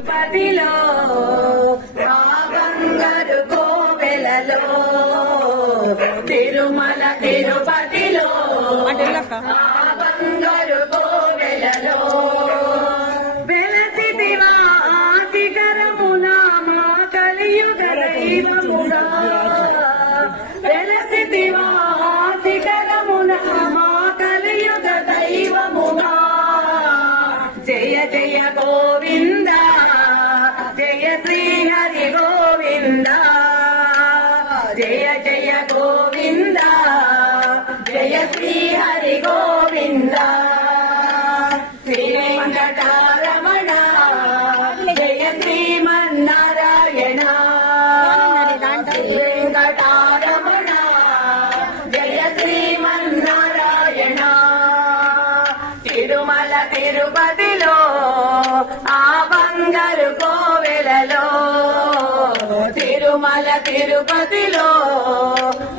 తిరుపతిలో బంగారు కోవెలలో తిరుమల తిరుపతిలో బంగారు కోవెలలో వెలసిదివా శిఖరమున మా కలియుగ దైవమునా వెలసిదివా శిఖరమున మా కలియుగ దైవమునా జయ జయ గోవింద జయ శ్రీ హరి గోవింద జయ జయ గోవింద జయ శ్రీ హరి గోవింద శ్రీ వెంకటరమణ జయ శ్రీమన్నారాయణ శ్రీ వెంకటరమణ జయ శ్రీమన్నారాయణ తిరుమల తిరుపతిలో ఆ బంగారు కోవెలలో తిరుమల తిరుపతిలో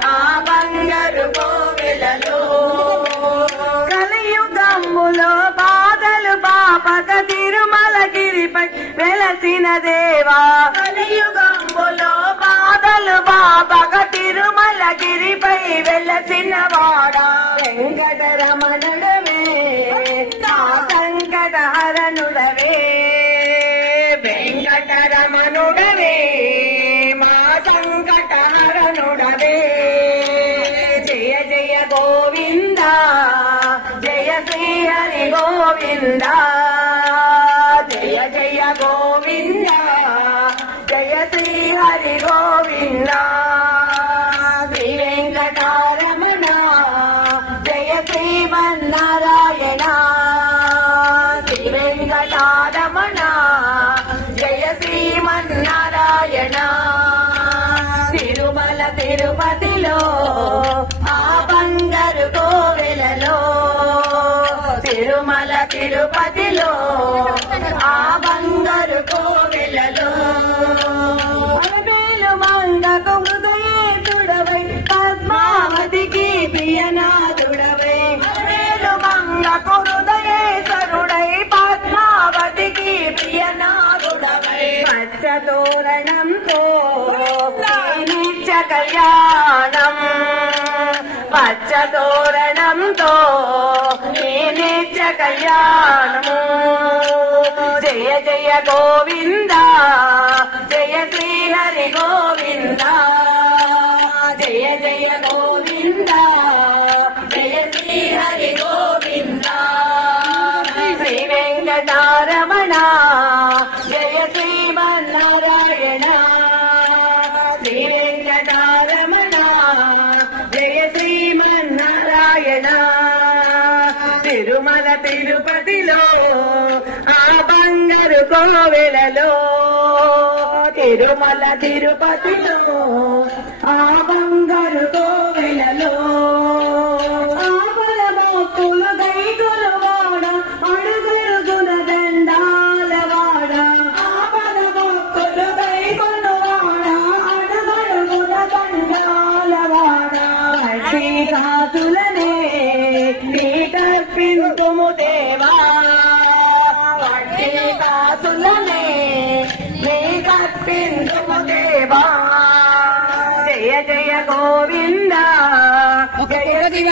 ఆ బంగారు కోవెలలో కలియుగములో బాధలు పాపక తిరుమలగిరిపై వెలసిన దేవా కలియుగములో బాధలు పాపక తిరుమలగిరిపై వెలసిన వాడా వెంకటరమణుడవే నా సంకటహరణుడవే వెంకటరమణుడవే మా సంకటహరణుడవే జయ జయ గోవింద జయ శ్రీ హరి గోవింద జయ జయ గోవింద జయ శ్రీ హరి గోవింద శ్రీ వెంకటరమణ జయ శ్రీమన్నారాయణ శ్రీ వెంకటరమణ జయ శ్రీమన్నారాయణ తిరుమల తిరుపతిలో ఆ బంగారు కోవెలలో తిరుమల తిరుపతిలో ఆ బంగారు కోవెలలో అరవేలు మంగకు హృదయేశుడవై పద్మావతికి ప్రియనాథుడవై అరవేలు మంగకు హృదయేశ్వరుడై పద్మావతికి ప్రియనాథుడవై పచ్చ తోరణంతో నిత్య కళ్యాణం పచ్చ తోరణంతో నిత్య కళ్యాణము జయ జయ గోవింద జయ శ్రీ హరి గోవింద జయ జయ గోవింద జయ శ్రీ హరి గోవింద శ్రీ వెంకటరమణ జయ శ్రీమన్నారాయణ శ్రీ వెంకటరమణ జయ శ్రీమన్నారాయణ తిరుమల తిరుపతిలో ఆ బంగారు కోవెలలో తిరుమల తిరుపతిలో ఆ బంగారు కోవెలలో ఆపల మోపులు దైగులు వాడ అడుగురుగున దండాల వాడ ఆపల మోపులు దైగులు వాడ అడుగడుగున దండాల వాడ శ్రీకాసులనే నీకర్పింతుము దేవా శ్రీకాసులనే నీకర్పింతుము దేవా జయ జయ గోవింద జయ శ్రీ